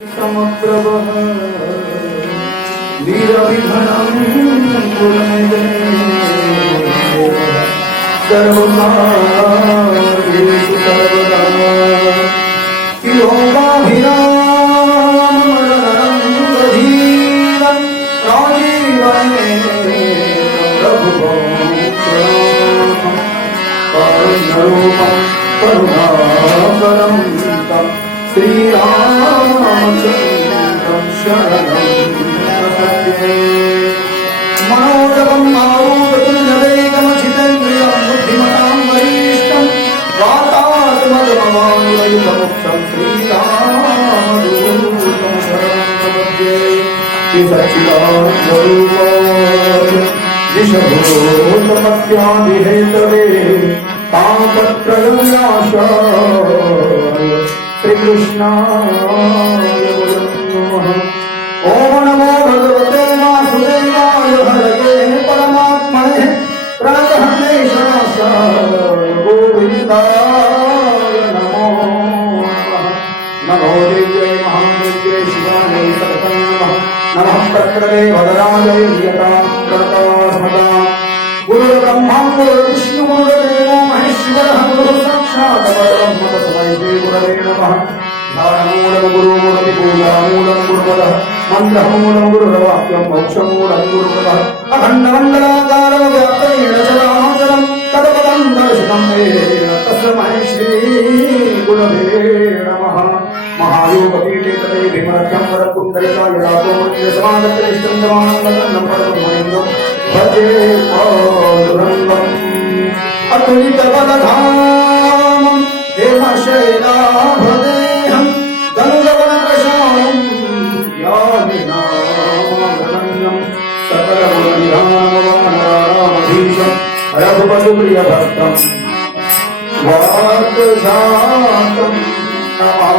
समप्रभः वीरविघ्नं कुरुते सर्वकार्येषु सर्वदा योगाभिराममरणं दधीरं राजीवनेत्रं प्रभुं कारुण्यरूपं करुणाकरं तं श्रीरामचन्द्रं शरणं प्रपद्ये। मनोजवं मारुततुल्यवेगमजितेन्द्रियं बुद्धिमतां वरिष्ठं वातात्मजमवानुरयुतमुक्तं श्रीरामदूतं शरणं प्रपद्ये। सच्चिदानन्दरूपाय दिशभूतमत्यादिहेतवे तापत्रयविनाशाय श्रीकृष्णाय नमः। ओम नमो भगवते वासुदेवाय हरये परमात्मने प्रणतहंसेशाय गोविन्दाय नमो नमः। नमो देव्यै महादेव्यै शिवायै सततं नमः। नमः तत्रे वदराजै नियतां प्रणतोऽस्मदां गुरुर्ब्रह्मा गुरुर्विष्णु गुरुर्देवो महेश्वरः गुरुः साक्षात् परब्रह्म तस्मै श्री गुरवे नमः। ध्यानमूलं गुरुमूर्ति पूजामूलं गुरुपदः मन्त्रमूलं गुरुर्वाक्यं मोक्षमूलं गुरुपदः अखण्डमण्डलाकारं व्याप्तेन चराचरं तत्पदं दर्शितं येन तस्मै श्री गुरवे नमः। महायोगपीठे तटे भीमरथ्यं वरकुण्डलिकाय रातोमन्यसमागतरिष्टं दमानं परममणिं भजे पाण्डुरङ्गम् अतुलितबलधामं हेमशैलाभदेहं गङ्गवनप्रशालं यामिनामगण्यं सकलगुणनिधानमधीशं रघुपतिप्रियभक्तं वार्तजातं नमः।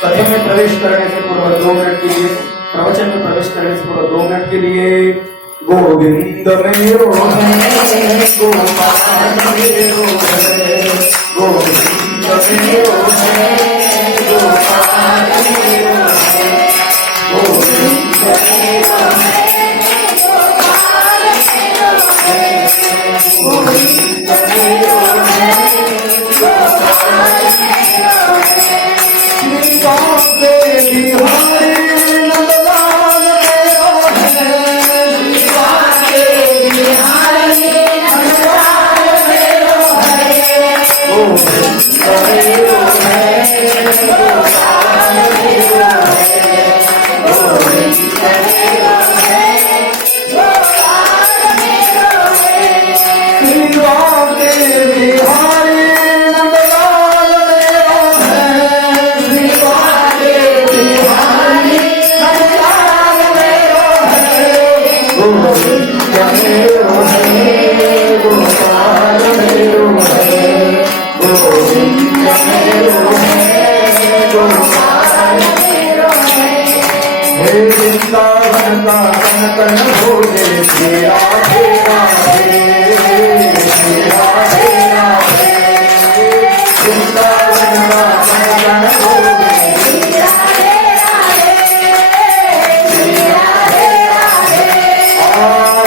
सत्य में प्रवेश करने से पूर्व 2 मिनट के लिए, प्रवचन में प्रवेश करने से पूर्व 2 मिनट के लिए गोविंद मेरो है गोपाल मेरो है गोविंद मेरो है गोपाल मेरो है गोविंद मेरो है गोपाल मेरो है गोविंद मेरो है गोपाल मेरो है श्री कांते बिहारी नंदलाल मेरो है श्री कांते बिहारी नंदलाल मेरो है गोविंद मेरो है गोपाल मेरो है गोविंद मेरो है गोपाल मेरो है श्री कांते बिहारी नंदलाल मेरो है श्री कांते बिहारी नंदलाल मेरो है गोविंद मेरो है गोपाल मेरो है गोविंद मेरो है गोपाल मेरो है। हे वृंदावन का कन कन भोले श्री राधे राधे श्री राधे राधे वृंदावन का कन कन भोले श्री राधे राधे श्री राधे राधे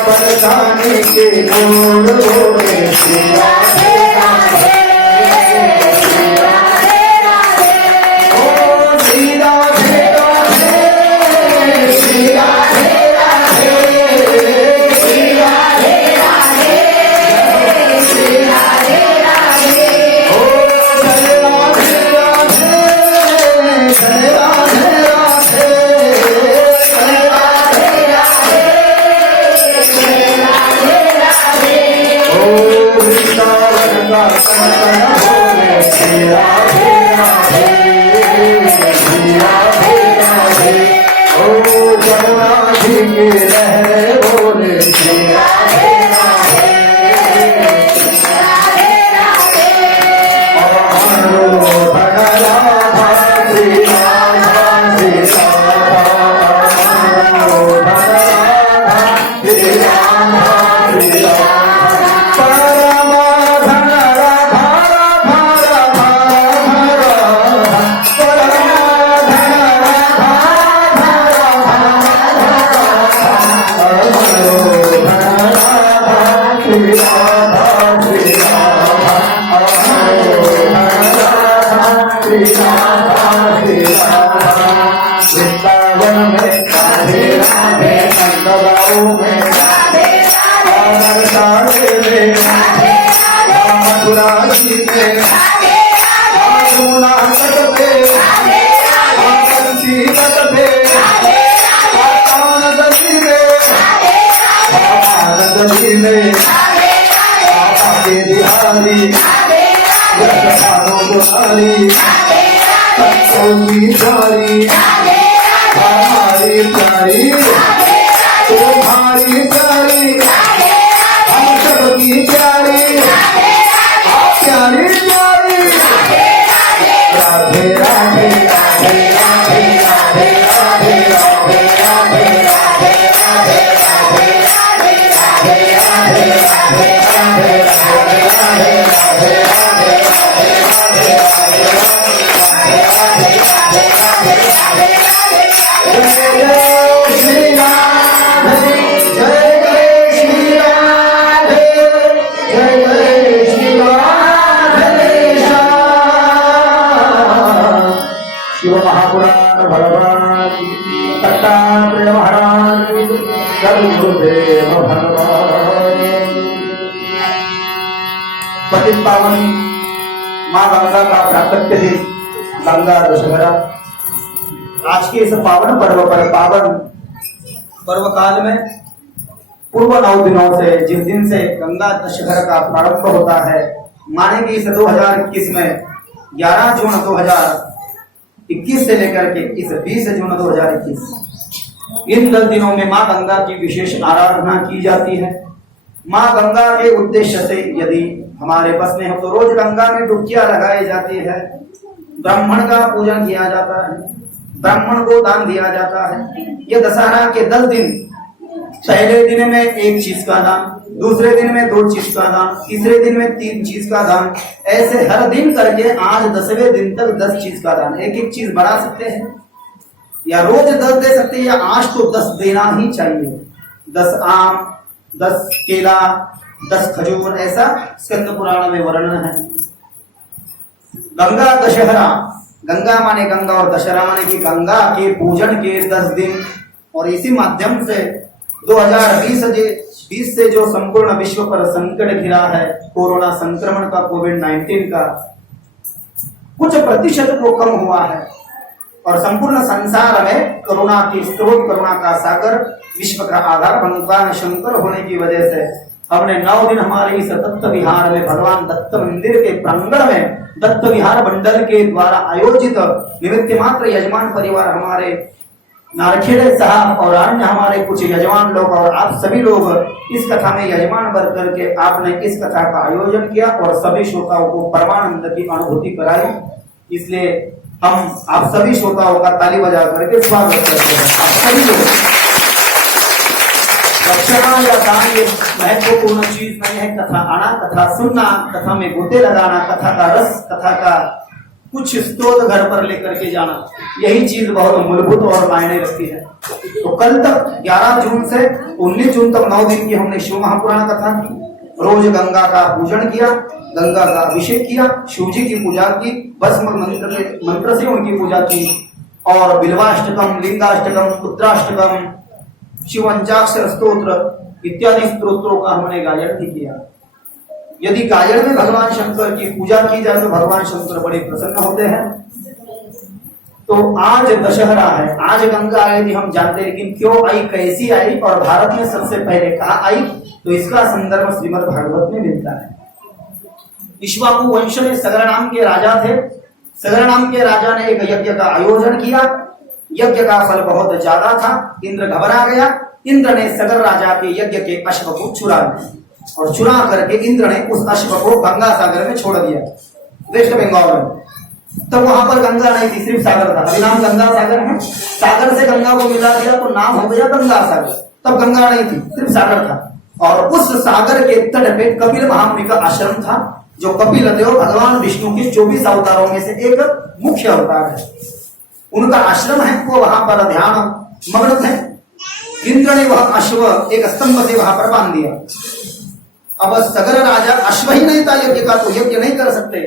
बरसाने के बोल बोले श्री राधे राधे श्री राधे राधे ओ श्री राधे राधे श्री राधे राधे श्री श्री राधा वृंदावन में राधे राधे, नंदगांव में राधे राधे, सारे में राधे राधे, मथुरा जी में राधे राधे, यमुना तट पे राधे राधे, बंसी तट पे राधे राधे, नदी में राधे राधे, नदी में राधे राधे, बाबा के बिहारी राधे राधे, बिहारी राधे राधे, की प्यारी राधे राधे, हमारी प्यारी राधे राधे, तुम्हारी प्यारी राधे राधे, हम सबकी प्यारी राधे राधे, प्यारी प्यारी राधे राधे, राधे राधे, राधे राधे, राधे राधे, राधे राधे, राधे राधे, राधे राधे, राधे राधे, राधे राधे, राधे राधे, राधे शिव महापुराण भगवान दत्तात्रेय महाराज गुरुदेव भगवान। पतित पावन माँ गंगा का प्राकट्य दिन गंगा दशहरा। आज के इस पावन पर्व पर पावन पर्व काल में पूर्व 9 दिनों से जिस दिन से गंगा दशहरा का प्रारंभ होता है, माने कि इस 2021 में 11 जून 2021 से लेकर के इस 20 जून 2021 इन 10 दिनों में माँ गंगा की विशेष आराधना की जाती है। माँ गंगा के उद्देश्य से यदि हमारे बस में हो तो रोज गंगा में डुबकियां लगाई जाती है, ब्राह्मण का पूजन किया जाता है, ब्राह्मण को दान दिया जाता है। ये दशहरा के 10 दिन, पहले दिन में 1 चीज का दान, दूसरे दिन में 2 चीज का दान, तीसरे दिन में 3 चीज का दान, ऐसे हर दिन करके आज 10वें दिन तक 10 चीज का दान। एक एक चीज बढ़ा सकते हैं या रोज 10 दे सकते हैं, या आज तो 10 देना ही चाहिए। 10 आम, 10 केला, 10 खजूर, ऐसा स्कंद पुराण में वर्णन है। गंगा दशहरा, गंगा माने गंगा और दशहरा माने कि गंगा के पूजन के 10 दिन। और इसी माध्यम से 2020 से जो संपूर्ण विश्व पर संकट घिरा है, कोरोना संक्रमण का, कोविड-19 का, कुछ प्रतिशत को कम हुआ है और संपूर्ण संसार में कोरोना की स्रोत, कोरोना का सागर, विश्व का आधार भगवान शंकर होने की वजह से हमने 9 दिन हमारे इस दत्त विहार में, भगवान दत्त मंदिर के प्रांगण में, दत्त विहार मंडल के द्वारा आयोजित निमित्त मात्र यजमान परिवार हमारे नारखेड़े साहब और अन्य हमारे कुछ यजमान लोग और आप सभी लोग इस कथा में यजमान बन करके आपने इस कथा का आयोजन किया और सभी श्रोताओं को परमानंद की अनुभूति कराई। इसलिए हम आप सभी श्रोताओं का ताली बजा करके स्वागत करते हैं। आप सभी लोग दक्षिणा या दान ये महत्वपूर्ण चीज नहीं है। कथा आना, कथा सुनना, कथा में गोते लगाना, कथा का रस, कथा का कुछ स्रोत घर पर लेकर के जाना, यही चीज बहुत मूलभूत और मायने रखती है। तो कल तक 11 जून से 19 जून तक 9 दिन की हमने शिव महापुराण कथा की। रोज गंगा का पूजन किया, गंगा का अभिषेक किया, शिव जी की पूजा की, भस्म मंत्र से उनकी पूजा की और बिल्वाष्टकम, लिंगाष्टकम, रुद्राष्टकम, शिवंचाक्षर स्तोत्र इत्यादि स्तोत्रों का हमने गायन भी किया। यदि गायन में भगवान शंकर की पूजा की जाए तो भगवान शंकर बड़े प्रसन्न होते हैं। तो आज दशहरा है, आज गंगा आई हम जानते हैं, लेकिन क्यों आई, कैसी आई और भारत में सबसे पहले कहाँ आई, तो इसका संदर्भ श्रीमद् भागवत में मिलता है। इक्ष्वाकु वंश में सगर नाम के राजा थे। सगर नाम के राजा ने एक यज्ञ का आयोजन किया। यज्ञ का फल बहुत ज्यादा था। इंद्र घबरा गया। इंद्र ने सगर राजा के यज्ञ के अश्व को चुरा लिया और चुरा करके इंद्र ने उस अश्व को गंगा सागर में छोड़ दिया, वेस्ट बंगाल में। तब वहां पर गंगा नहीं थी, सिर्फ सागर था। अभी नाम गंगा सागर है। सागर से गंगा को मिला दिया तो नाम हो गया गंगा सागर। तब गंगा नहीं थी, सिर्फ सागर था। और उस सागर के तट पे कपिल महामुनि का आश्रम था। जो कपिल थे वो भगवान विष्णु के 24 अवतारों में से एक मुख्य अवतार है। उनका आश्रम है, वो वहां पर ध्यान मग्न थे। इंद्र ने वह अश्व एक स्तंभ से वहां पर बांध दिया। अब सगर राजा अश्व ही नहीं था यज्ञ का, तो यज्ञ नहीं कर सकते।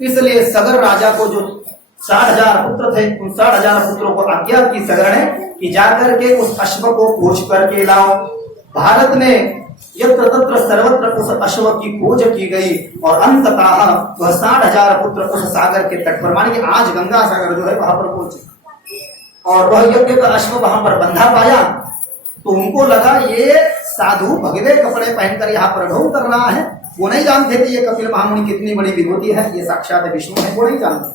इसलिए सगर राजा को जो 60,000 पुत्र थे, उन 60,000 पुत्रों को आज्ञा की सगर ने कि जाकर के उस अश्व को खोज करके लाओ। भारत में यत्र तत्र सर्वत्र उस अश्व की खोज की गई और अंततः वह 60,000 पुत्र उस सागर के तट पर, मानिए आज गंगा सागर जो है वहां पर पहुंचे और वह यज्ञ का अश्व वहां पर बंधा पाया। तो उनको लगा ये साधु भगवे कपड़े पहनकर यहाँ पर ढोंग कर रहा है। वो नहीं जानते थे ये कपिल महामुनि कितनी बड़ी विभूति है, ये साक्षात विष्णु है, वो नहीं जानते।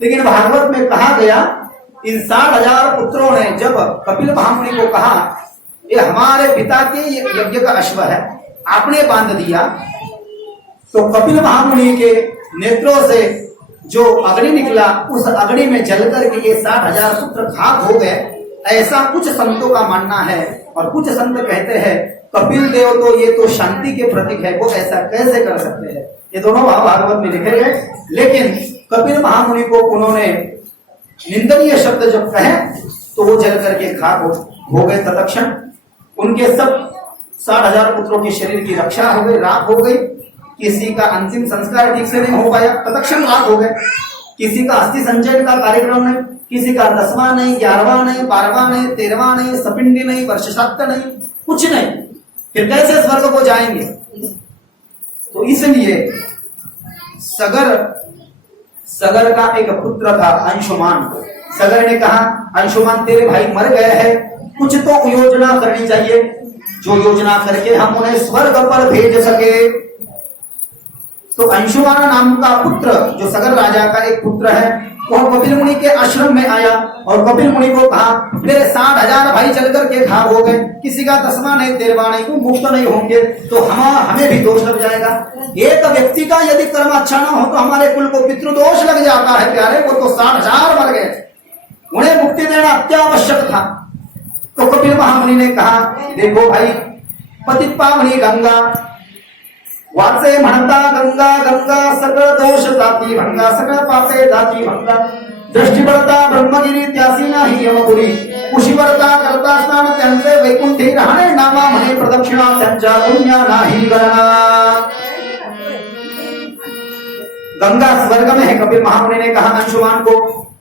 लेकिन भागवत में कहा गया इन 60,000 पुत्रों ने जब कपिल महामुनि को कहा ये हमारे पिता के यज्ञ का अश्व है, आपने बांध दिया, तो कपिल महामुनि के नेत्रों से जो अग्नि निकला उस अग्नि में जल करके ये 60,000 पुत्र खाक हो गए। ऐसा कुछ संतों का मानना है और कुछ संत कहते हैं कपिल देव तो ये तो शांति के प्रतीक है, वो ऐसा कैसे कर सकते हैं। ये दोनों भागवत में लिखे गए। लेकिन कपिल महामुनि को उन्होंने निंदनीय शब्द जब कहे तो वो जल करके खाक हो गए तत्क्षण। उनके सब 60,000 पुत्रों के शरीर की रक्षा हो गई, राख हो गई। किसी का अंतिम संस्कार ठीक से नहीं हो पाया, तत्क्षण राख हो गए। किसी का अस्थि संचयन का कार्यक्रम नहीं, किसी का 10वां नहीं, 11वां नहीं, 12वां नहीं, 13वां नहीं, सपिंडी नहीं, वर्षश्राद्ध नहीं, कुछ नहीं। फिर कैसे स्वर्ग को जाएंगे। तो इसलिए सगर का एक पुत्र था अंशुमान। सगर ने कहा अंशुमान तेरे भाई मर गए हैं, कुछ तो योजना करनी चाहिए जो योजना करके हम उन्हें स्वर्ग पर भेज सके। तो अंशुमान नाम का पुत्र जो सगर राजा का एक पुत्र है वह कपिल मुनि के आश्रम में आया और कपिल मुनि को कहा मेरे 60,000 भाई चल करके खाक हो गए, किसी का 10वां नहीं, 13वां नहीं, तुम मुक्त नहीं होंगे तो हमें भी दोष लग जाएगा। एक व्यक्ति का यदि कर्म अच्छा ना हो तो हमारे कुल को पितृदोष लग जाता है प्यारे। वो तो 60,000 मर गए, उन्हें मुक्ति देना अत्यावश्यक था। तो कपिल महामुनि ने कहा देखो भाई, पतित पावनी गंगा वाचे म्हणता गंगा गंगा सगळ दोष जाती भंगा, सगळ पापे जाती भंगा। दृष्टी पडता ब्रह्मगिरी त्यासी नाही यमपुरी, कुशी पडता करता स्नान त्यांचे वैकुंठी राहणे नामा म्हणे प्रदक्षिणा त्यांच्या पुण्या नाही गणना। गंगा स्वर्ग में है। कपिल महामुनि ने कहा अंशुमान को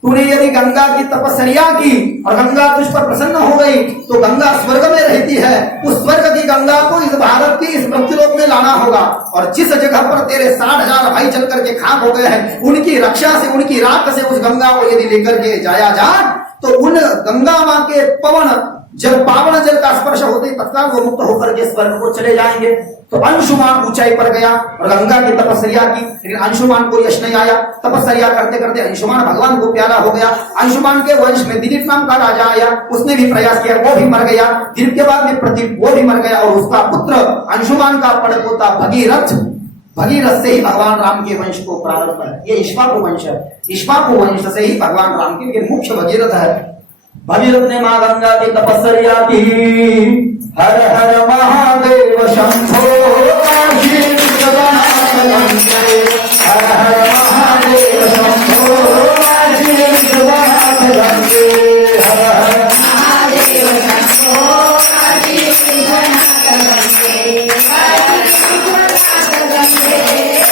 तूने यदि गंगा की तपस्या की और गंगा तुझ पर प्रसन्न हो गई तो गंगा स्वर्ग में रहती है। उस स्वर्ग की गंगा को इस भारत की इस पृथ्वीलोक में लाना होगा और जिस जगह पर तेरे 60,000 भाई चल करके खाक हो गए हैं उनकी रक्षा से, उनकी राख से उस गंगा को यदि लेकर के जाया जाए तो उन गंगा मां के पावन जल का स्पर्श होते तत्काल वो मुक्त होकर के स्वर्ग को चले जाएंगे। तो अंशुमान ऊंचाई पर गया और गंगा की तपस्या की, लेकिन अंशुमान को यश नहीं आया। तपस्या करते करते अंशुमान भगवान को प्यारा हो गया। अंशुमान के वंश में दिलीप नाम का राजा आया, उसने भी प्रयास किया, वो भी मर गया। दिलीप के बाद में प्रदीप, वो भी मर गया और उसका पुत्र अंशुमान का पड़पोता भगीरथ से ही भगवान राम के वंश को प्रारंभ है। ये इक्ष्वाकु वंश है, इक्ष्वाकु वंश से ही भगवान राम के मुख्य भगीरथ है। भगीरथ ने मां गंगा की तपस्या की। हर हर महादेव शंभो काशी जगन्नाथ गंगे, हर हर महादेव शंभो काशी जगन्नाथ गंगे, हर हर महादेव शंभो काशी जगन्नाथ गंगे,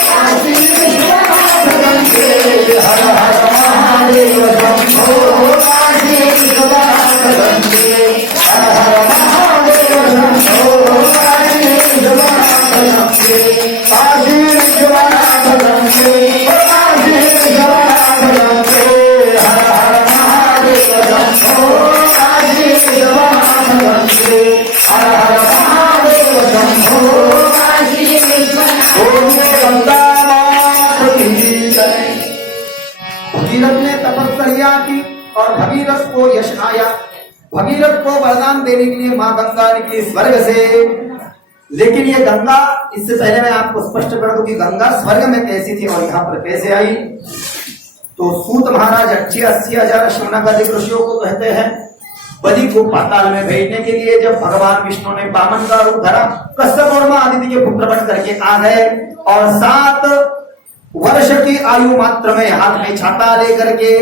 काशी जगन्नाथ गंगे, हर हर महादेव शंभो काशी जगन्नाथ गंगे, हर हर महादेव शंभो काशी जगन्नाथ गंगे, काशी जगन्नाथ गंगे, काशी जगन्नाथ गंगे, हर हर महादेव शंभो काशी जगन्नाथ गंगे, हर हर महादेव शंभो काशी जगन्नाथ गंगे। भगीरथ ने तपस्या की और भगीरथ को यश आया। भगीरथ को वरदान देने के लिए मां गंगा निकली स्वर्ग से। लेकिन ये गंगा, इससे पहले मैं आपको स्पष्ट कर दूं कि गंगा स्वर्ग में कैसी थी और यहाँ पर कैसे आई। तो सूत महाराज 80,000 शौनकादिक ऋषियों को कहते हैं बलि को पाताल में भेजने के लिए जब भगवान विष्णु ने वामन का रूप धरा, कश्यप और मां आदित्य के पुत्र बन करके आ गए और 7 वर्ष की आयु मात्र में हाथ में छाता लेकर के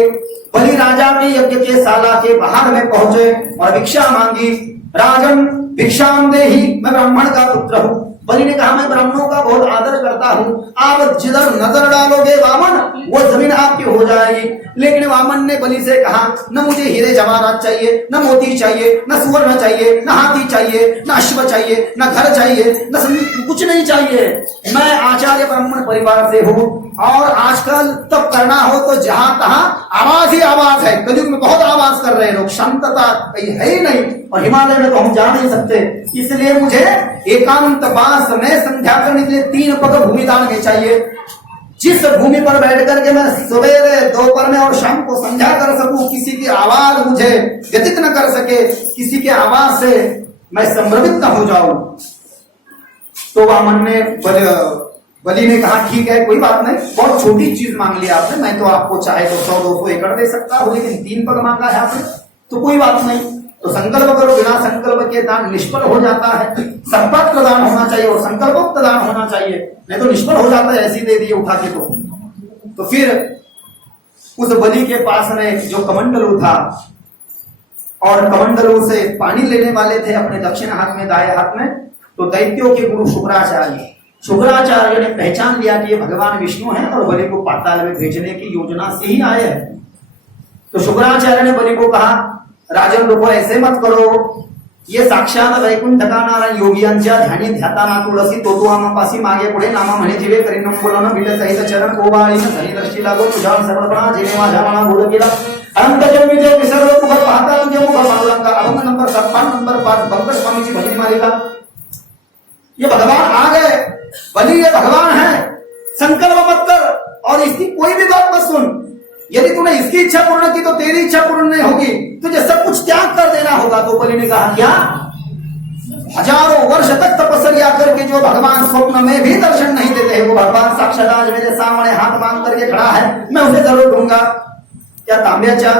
बलि राजा के यज्ञ के शाला के बाहर में पहुंचे और भिक्षा मांगी। राजन भिक्षाम देहि, मैं ब्राह्मण का पुत्र हूं, बलि ने कहा मैं ब्राह्मणों का बहुत आदर करता हूँ, आप जिधर नजर डालोगे वामन वो जमीन आपकी हो जाएगी। लेकिन वामन ने बलि से कहा न मुझे हीरे जवाहरात चाहिए, न मोती चाहिए, न सुवर्ण चाहिए, न हाथी चाहिए, न अश्व चाहिए, न घर चाहिए, न कुछ नहीं चाहिए। मैं आचार्य ब्राह्मण परिवार से हूँ और आजकल तब करना हो तो जहां तहां आवाज ही आवाज है। कलयुग में बहुत आवाज कर रहे हैं लोग, शांतता कहीं है ही नहीं, और हिमालय में तो हम जा नहीं सकते। इसलिए मुझे एकांत वास में संध्या करने के लिए 3 पग भूमिदान में चाहिए, जिस भूमि पर बैठ करके मैं सवेरे दोपहर में और शाम को संध्या कर सकूं, किसी की आवाज मुझे व्यतीत न कर सके, किसी के आवाज से मैं संभ्रमित न हो जाऊं। तो वामन ने बलि ने कहा ठीक है कोई बात नहीं, बहुत छोटी चीज मांग लिया आपने, मैं तो आपको चाहे तो 100-200 एकड़ दे सकता हूं, लेकिन 3 पग मांगा है आपने तो कोई बात नहीं। तो संकल्प करो, बिना संकल्प के दान निष्फल हो जाता है। संपत्ति दान होना चाहिए और संकल्पोक्त दान होना चाहिए, नहीं तो निष्फल हो जाता है ऐसे दे दिए उठा के। तो फिर उस बलि के पास में जो कमंडलू था और कमंडलू से पानी लेने वाले थे अपने दक्षिण हाथ में दाएं हाथ में, तो दैत्यों के गुरु शुक्राचार्य ने पहचान लिया कि ये भगवान विष्णु हैं और बलि को पाताल में भेजने की योजना से ही आए हैं। तो शुक्राचार्य ने बलि को कहा राजन रुको, ऐसे मत करो, ये साक्षात वैकुंठ का नारायण योगियांच्या ध्यानी ध्याता ना तुळसी तो आमापासी मागे पुढे नामा म्हणे जीवे करीन बोलण बिल सहित चरण कोबाळीन धनी दृष्टी लागो तुझा समर्पणा जिने माझ्या मना बोल केला अनंत जन्मीचे विसर्ग तुझा पाहता तुझे मुख मानूलंका अभंग नंबर 57 नंबर 5 बंकट स्वामी जी भजन मारेगा। ये भगवान आ गए, बलि ये भगवान है, संकल्प मत कर और इसकी कोई भी बात मत सुन। यदि तूने इसकी इच्छा पूर्ण की तो तेरी इच्छा पूर्ण नहीं होगी, तुझे सब कुछ त्याग कर देना होगा। तो बलि ने कहा क्या, हजारों वर्ष तक तपस्या करके जो भगवान स्वप्न में भी दर्शन नहीं देते हैं, वो भगवान साक्षात आज मेरे सामने हाथ बांध करके खड़ा है, मैं उसे जरूर दूंगा। त्या तांब्याच्या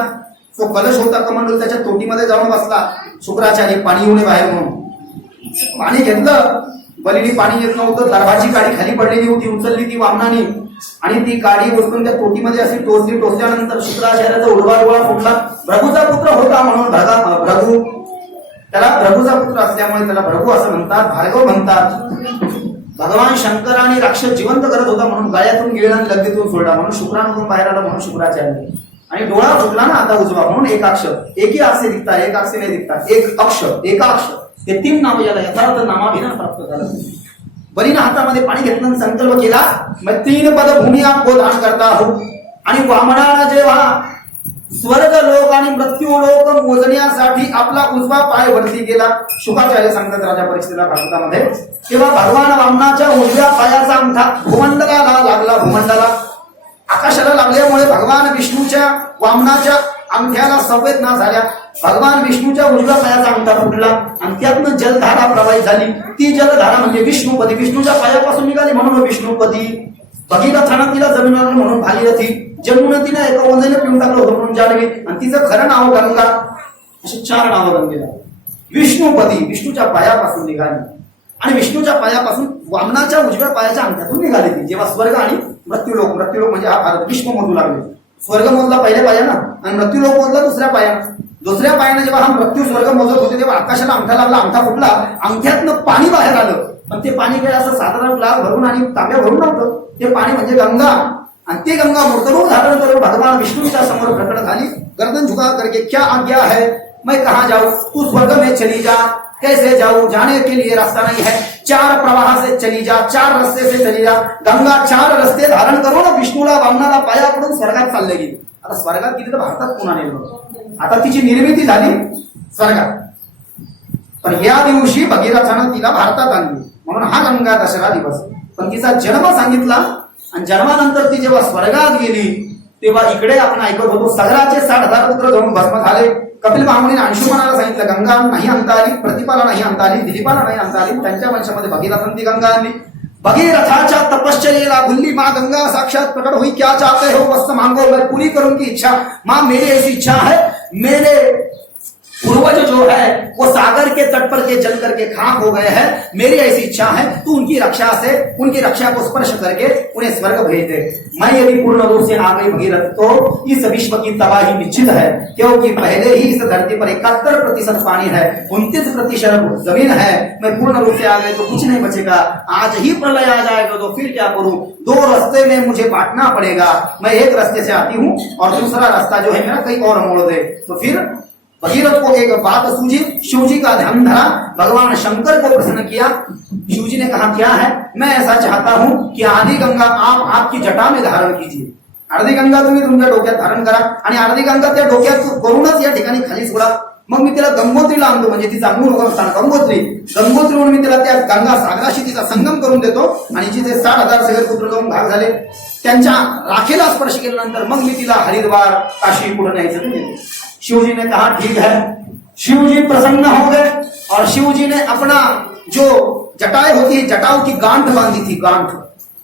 जो कलश होता कमंडल त्याच्या तोटीमध्ये जाऊन बसला शुक्राचार्य, पाणी येऊन बाहेर म्हणून पाणी घेतलं। बलीने पाणी येत नव्हतं, दरबाची काडी खाली पडलेली होती, उचलली ती वामनाने आणि ती काडी उचलून त्या तोटीमध्ये अशी टोचली। टोचल्यानंतर शुक्राचार्याचा उडवा फुटला। भृगूचा पुत्र होता म्हणून भृगू, त्याला भृगूचा पुत्र असल्यामुळे त्याला भृगू असं म्हणतात, भार्गव म्हणतात। भगवान शंकर आणि राक्षस जिवंत करत होता म्हणून गळ्यातून गिळला आणि लगेतून सोडला म्हणून शुक्राणूतून बाहेर आला म्हणून शुक्राचार्य। आणि डोळा फुटला ना आता उजवा म्हणून एक अक्षर, एकही अक्षर दिसतात, एक अक्षर नाही दिसतात, एक अक्षर एकाक्षर, हे 3 नाम याला यथार्थ नामाभिमान प्राप्त झालं। बलीने हातामध्ये पाणी घेतलं, संकल्प केला मैं 3 पद भूमी आपको दान करता हूं। आणि वामनानं जेव्हा स्वर्ग लोक आणि मृत्यू लोक मोजण्यासाठी आपला उजवा पाय वरती केला, शुक्राचार्य सांगतात राजा परीक्षेला भागवतामध्ये, तेव्हा भगवान वामनाच्या उजव्या पायाचा अंगठा भूमंडलाला लागला। भूमंडला आकाशाला लागल्यामुळे भगवान विष्णूच्या वामनाच्या अंगठ्याला संवेदना झाल्या। भगवान विष्णूच्या उजव्या पायाचा अंगठा फुटला आणि त्यातनं जलधारा प्रवाहित झाली। ती जलधारा म्हणजे विष्णुपदी, विष्णूच्या पायापासून निघाली म्हणून विष्णुपदी। भगीरथानं तिला जमिनीवर म्हणून भागीरथी, जमुना तिने एका ओंजळीने पिऊन टाकलं होतं म्हणून जान्हवी, आणि तिचं खरं नाव गंगा। अशी 4 नावं गंगेला। विष्णुपदी विष्णूच्या पायापासून निघाली आणि विष्णूच्या पायापासून वामनाच्या उजव्या पायाच्या अंगठ्यातून निघाली ती। जेव्हा स्वर्ग आणि मृत्यूलोक म्हणजे हा विश्व मोजू लागले, स्वर्ग मोजला पहिल्या पायानं आणि मृत्यूलोक मोजला दुसऱ्या पायानं। दुसऱ्या पायानं जेव्हा हा मृत्यू स्वर्ग मोजत होते तेव्हा आकाशाला अंगठा लागला, अंगठा फुटला, अंगठ्यातनं पाणी बाहेर आलं। पण ते पाणी काय असं साधारण ग्लास भरून आणि तांब्या भरून नव्हतं, ते पाणी म्हणजे गंगा। आणि ती गंगा मूर्तरूप धारण करून भगवान विष्णूच्या समोर प्रकट झाली। गर्दन झुका करके क्या आज्ञा है, मैं कहाँ जाऊं, तू स्वर्ग में चली जा। कैसे जाऊं, जाने के लिए रास्ता नहीं है, 4 प्रवाह से चली जा, 4 रस्ते से चली जा। गंगा 4 रस्ते धारण करून विष्णूला वामनाला पाया पडून स्वर्गात चालले गेली। आता स्वर्गात गेली तर भारतात पुन्हा नेलं, आता तिची निर्मिती झाली स्वर्गात। पण या दिवशी भगीरथानं तिला भारतात आणली म्हणून हा गंगा दशरा दिवस। पण तिचा जन्म सांगितला आणि जन्मानंतर ती जेव्हा स्वर्गात गेली तेव्हा इकडे आपण ऐकत होतो सगराचे 60,000 पुत्र जाऊन भस्म झाले। कपिल महामुनीने अंशुमनाला सांगितलं गंगा नाही आणता आली, प्रतिपाला नाही आणता आली, दिलीपाला नाही आणता आली, त्यांच्या वंशामध्ये भगीरथानं ती गंगा आणली। भगीरथाच्या तपश्चर्येला भुल्ली माँ गंगा साक्षात प्रकट हुई, क्या चाहते हो वस्त मांगो मैं पूरी करूंगी इच्छा। माँ मेरी ऐसी इच्छा है, मेरे पूर्वज जो है वो सागर के तट पर के जल करके खाक हो गए हैं। मेरी ऐसी इच्छा है तू उनकी रक्षा को स्पर्श करके उन्हें स्वर्ग भेज दे। मैं यदि पूर्ण रूप से आ गई भगीरथ तो इस विश्व की तबाही निश्चित है, क्योंकि पहले ही इस धरती पर 71% पानी है, 29% जमीन है। मैं पूर्ण रूप से आ गई तो कुछ नहीं बचेगा। आज ही प्रलय आ जाएगा तो फिर क्या करूं? 2 रास्ते में मुझे बांटना पड़ेगा। मैं एक रास्ते से आती हूँ और दूसरा रास्ता जो है मेरा कहीं और मोड़ दे। तो फिर भगीरथ को एक बात सूझी, शिव जी का ध्यान धरा, भगवान शंकर को प्रसन्न किया। शिव जी ने कहा क्या है? मैं ऐसा चाहता हूं कि आदि गंगा आप आपकी जटा में धारण कीजिए। आरती गंगा तुम्ही तुमच्या डोक्यात धारण करा आणि आरती गंगा त्या डोक्यात करूनच या ठिकाणी खाली सोडा। मग मी तिला गंगोत्रीला आणतो, म्हणजे तिचा मूळ उगमस्थान गंगोत्रीवरून मी तिला त्या गंगा सागराशी तिचा संगम करून देतो आणि जिथे 60,000 सगळे पुत्र जाऊन भाग झाले त्यांच्या राखेला स्पर्श केल्यानंतर मग मी तिला हरिद्वार काशी पुढे न्यायचं देतो। शिवजी ने कहा ठीक है। शिवजी प्रसन्न हो गए और शिवजी ने अपना जो जटाएं होती है जटाओं की गांठ बांधी थी, गांठ,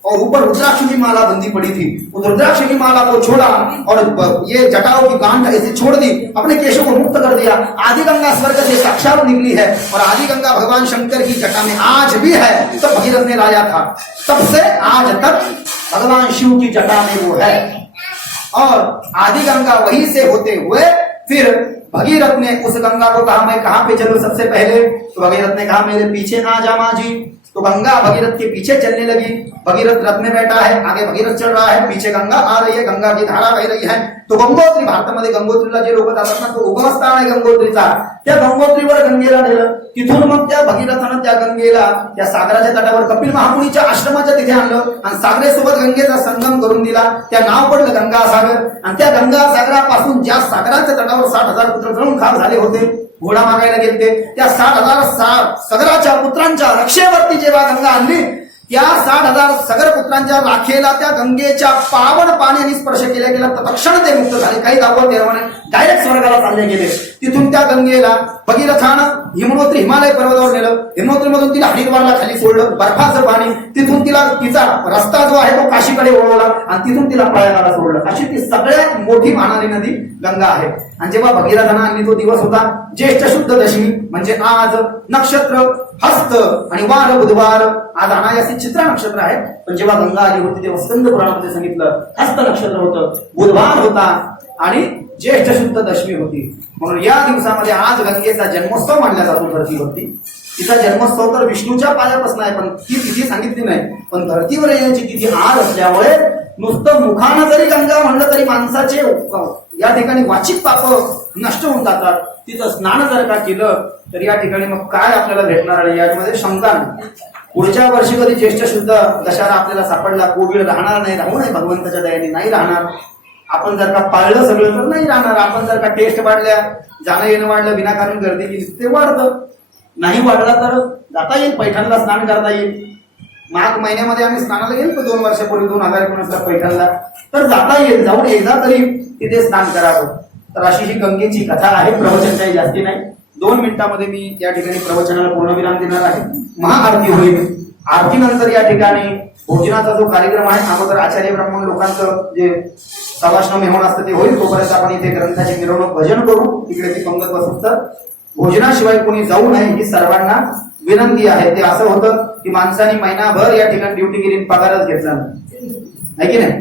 और ऊपर रुद्राक्ष की माला बंधी पड़ी थी। उस रुद्राक्ष की माला को छोड़ा और ये जटाओं की गांठ ऐसे छोड़ दी, अपने केशों को मुक्त कर दिया। आदि गंगा स्वर्ग से साक्षात निकली है और आदि गंगा भगवान शंकर की जटा में आज भी है। तो भगीरथ ने लाया था, तब से आज तक भगवान शिव की जटा में वो है। और आदि गंगा वहीं से होते हुए फिर भगीरथ ने उस गंगा को कहा मैं कहां पे चलूं सबसे पहले? तो भगीरथ ने कहा मेरे पीछे आ जा मां जी। तो गंगा भगीरथ के पीछे चलने लगी। भगीरथ रथ में बैठा है, आगे भगीरथ चल रहा है, पीछे गंगा आ रही है, गंगा की धारा बह रही है। तो गंगोत्री, भारतामध्ये गंगोत्रीला जे लोक जातात ना तो उगमस्थान आहे गंगोत्रीचा, त्या गंगोत्रीवर गंगेला नेलं। तिथून मग त्या भगीरथानं त्या गंगेला त्या सागराच्या तटावर कपिल महामुनीच्या आश्रमाच्या तिथे आणलं आणि सागरेसोबत गंगेचा संगम करून दिला। त्या नाव पडलं गंगा सागर। आणि त्या गंगा सागरापासून ज्या सागराच्या तटावर 60,000 पुत्र जळून खाक झाले होते, घोडा मागायला गेले, त्या 60,000 सगराच्या पुत्रांच्या रक्षेवरती जेव्हा गंगा आणली, त्या 60,000 सगर पुत्रांच्या राखेला त्या गंगेच्या पावन पाण्याने स्पर्श केल्या गेला तर तक्षण ते मुक्त झाले। काही दाखवत निर्माण डायरेक्ट स्वर्गाला चालले गेले। तिथून त्या गंगेला भगीरथानं हिमनोत्री हिमालय पर्वतावर नेलं, हिमनोत्रीमधून तिला हरिद्वारला खाली सोडलं, बर्फाचं पाणी। तिथून तिला तिचा रस्ता जो आहे तो काशीकडे वळवला आणि तिथून तिला प्रयागाला सोडलं। अशी ती सगळ्यात मोठी वाहणारी नदी गंगा आहे। आणि जेव्हा भगीरथानं आणली तो दिवस होता ज्येष्ठ शुद्ध दशमी, म्हणजे आज नक्षत्र हस्त आणि वार बुधवार, आज अनायासी चित्रा नक्षत्र आहे। पण जेव्हा गंगा आली होती तेव्हा स्कंद पुराणामध्ये सांगितलं हस्त नक्षत्र होतं, बुधवार होता आणि ज्येष्ठ शुद्ध दशमी होती। म्हणून या दिवसामध्ये आज गंगेचा जन्मोत्सव मानला जातो धरतीवरती। तिचा जन्मोत्सव तर विष्णूच्या पायापासून आहे, पण ती तिथी सांगितली नाही। पण धरतीवर येण्याची तिथी आज असल्यामुळे नुसतं मुखानं जरी गंगा म्हणलं तरी माणसाचे या ठिकाणी वाचिक पाप नष्ट होऊन जातात। तिथं स्नान जर का केलं तर या ठिकाणी मग काय आपल्याला भेटणार आहे यामध्ये शंका नाही। पुढच्या वर्षी कधी ज्येष्ठ शुद्ध दशहरा आपल्याला सापडला, कोविड राहणार नाही, राहू नये भगवंताच्या दयाने, नाही राहणार। आपण जर का पाळलं सगळं तर नाही राहणार। आपण जर का टेस्ट वाढल्या, जाणं येणं वाढलं, विनाकारण गर्दी केली ते वाढतं, नाही वाढला तर जाता येईल, पैठणला स्नान करता येईल। माघ महिन्यामध्ये आम्ही स्नानाला गेलो 2 वर्षापूर्वी 2019 पैठणला, तर जाता येईल, जाऊन एकदा तरी तिथे स्नान करावं। तर अशी ही गंगेची कथा आहे। प्रवचन काही जास्ती नाही, 2 मिनिटांमध्ये मी या ठिकाणी प्रवचनाला पूर्णविराम देणार आहे। महाआरती होईल, आरतीनंतर या ठिकाणी भोजनाचा जो कार्यक्रम आहे, अगोदर आचार्य ब्राह्मण लोकांचं जे सभाषण मेहमान असतं ते होईल। तोपर्यंत आपण इथे ग्रंथाची मिरवणूक भजन करू, तिकडे ती पंगत बसून। तर भोजनाशिवाय कोणी जाऊ नये ही सर्वांना विनंती आहे। ते असं होतं की माणसाने महिनाभर या ठिकाणी ड्युटी केली, पगारच घेतला नाही की नाही,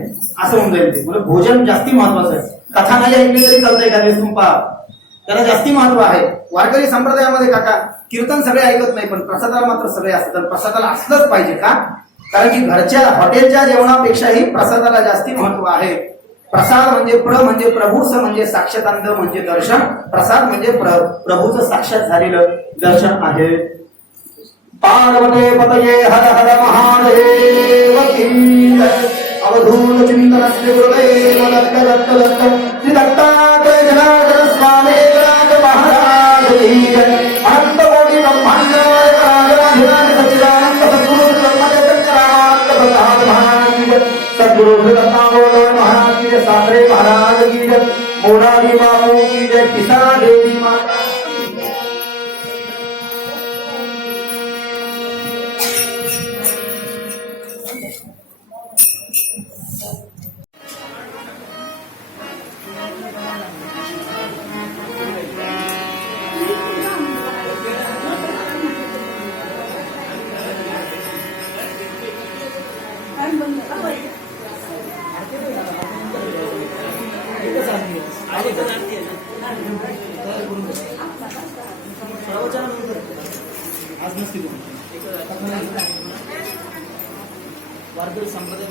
असं होऊन जाईल ते। म्हणजे भोजन जास्ती महत्वाचं आहे। कथा नाही ऐकली तरी चालतं, एखाद्या तुंपा त्याला जास्ती महत्व आहे। वारकरी संप्रदायामध्ये काका कीर्तन सगळे ऐकत नाही, पण प्रसादाला मात्र सगळे असतात। प्रसादाला असलंच पाहिजे का? कारण की घरच्या हॉटेलच्या जेवणापेक्षाही प्रसादाला जास्ती महत्व आहे। प्रसाद म्हणजे म्हणजे प्रभू, स म्हणजे साक्षातांत म्हणजे दर्शन, प्रसाद म्हणजे प्रभूचं साक्षात झालेलं दर्शन आहे। पार्वते पतये हर हर महादेव की जय। अवधूत चिंतन श्री गुरुदेव दत्त दत्त दत्त श्री दत्तात्रय जनार्दन स्वामी राज महाराज की जय। अनंत कोटि ब्रह्मांड नारायण सच्चिदानंद सद्गुरु ब्रह्मदेव महाराज की जय। सद्गुरु दत्तात्रेय महाराज की जय। सासरे महाराज की जय। मोरारी बापू की जय। पिता देवी माता आज नसती वारकरी संप्रदाय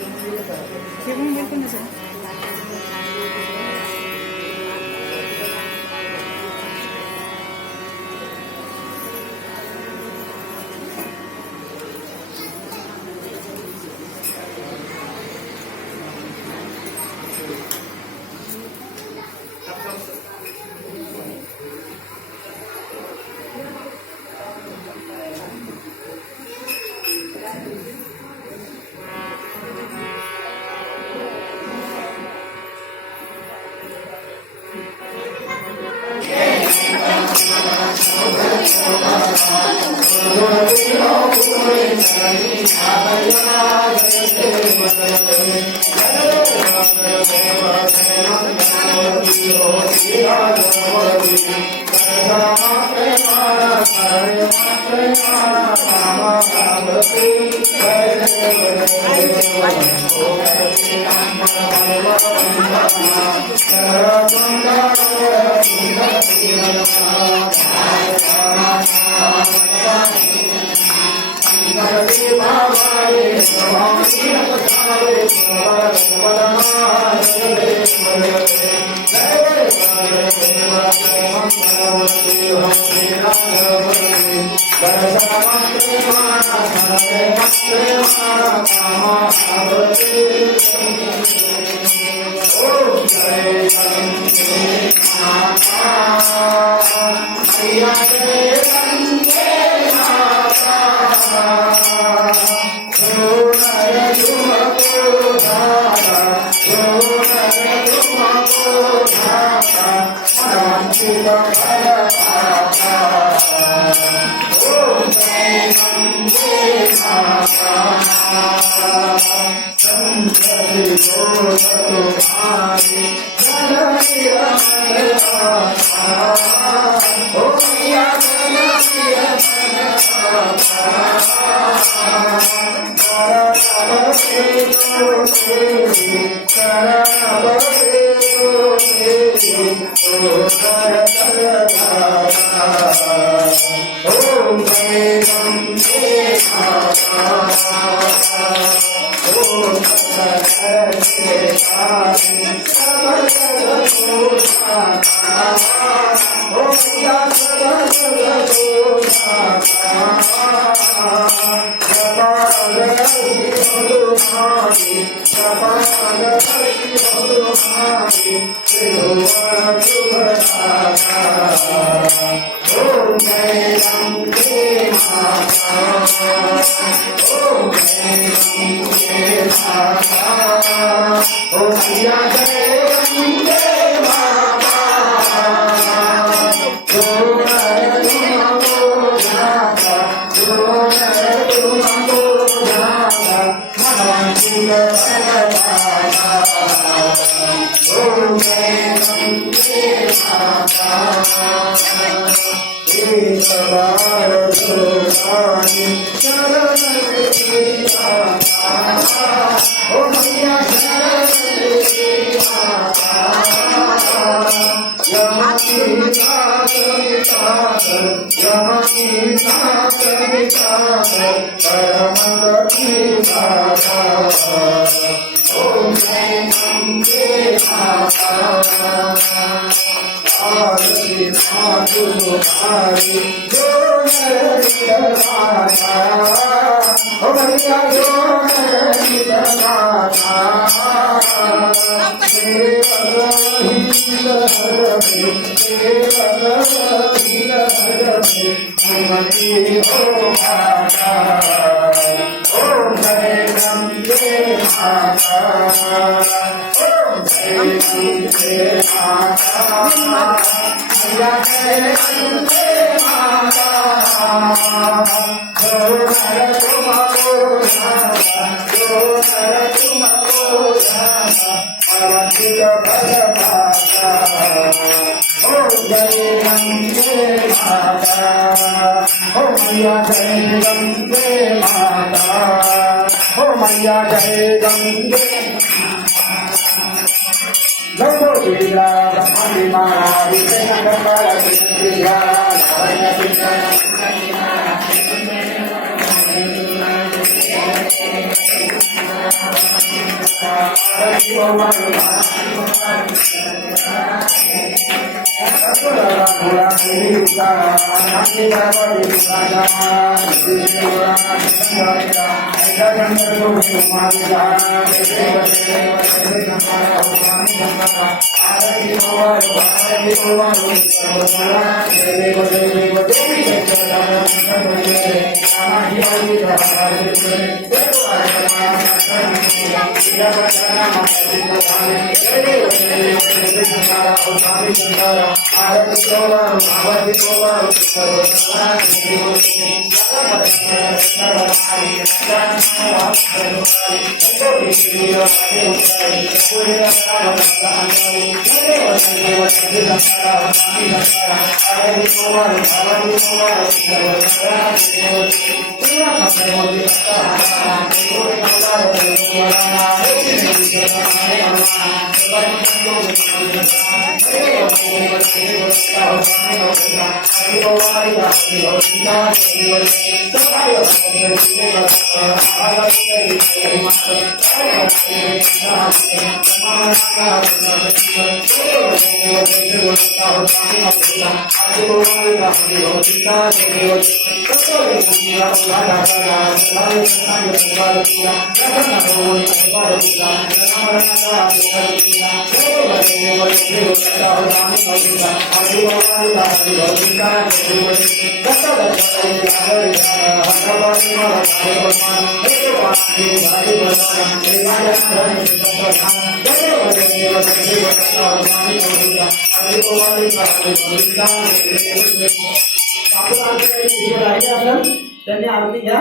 त्यांनी आरती घ्या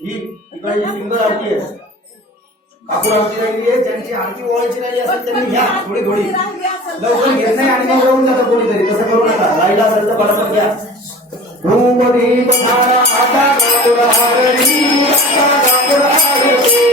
ही इकडे सिंगल आरती आहे कापूर आरती राहिली आहे ज्यांची आरती ओळखची राहिली असेल त्यांनी घ्या थोडी थोडी लवकर घेत नाही आणि मग राहून जातं कोणीतरी तसं करू नका राहिला असेल तर बरोबर घ्या धूम दीप धारा आता कापूर आरती आता कापूर आरती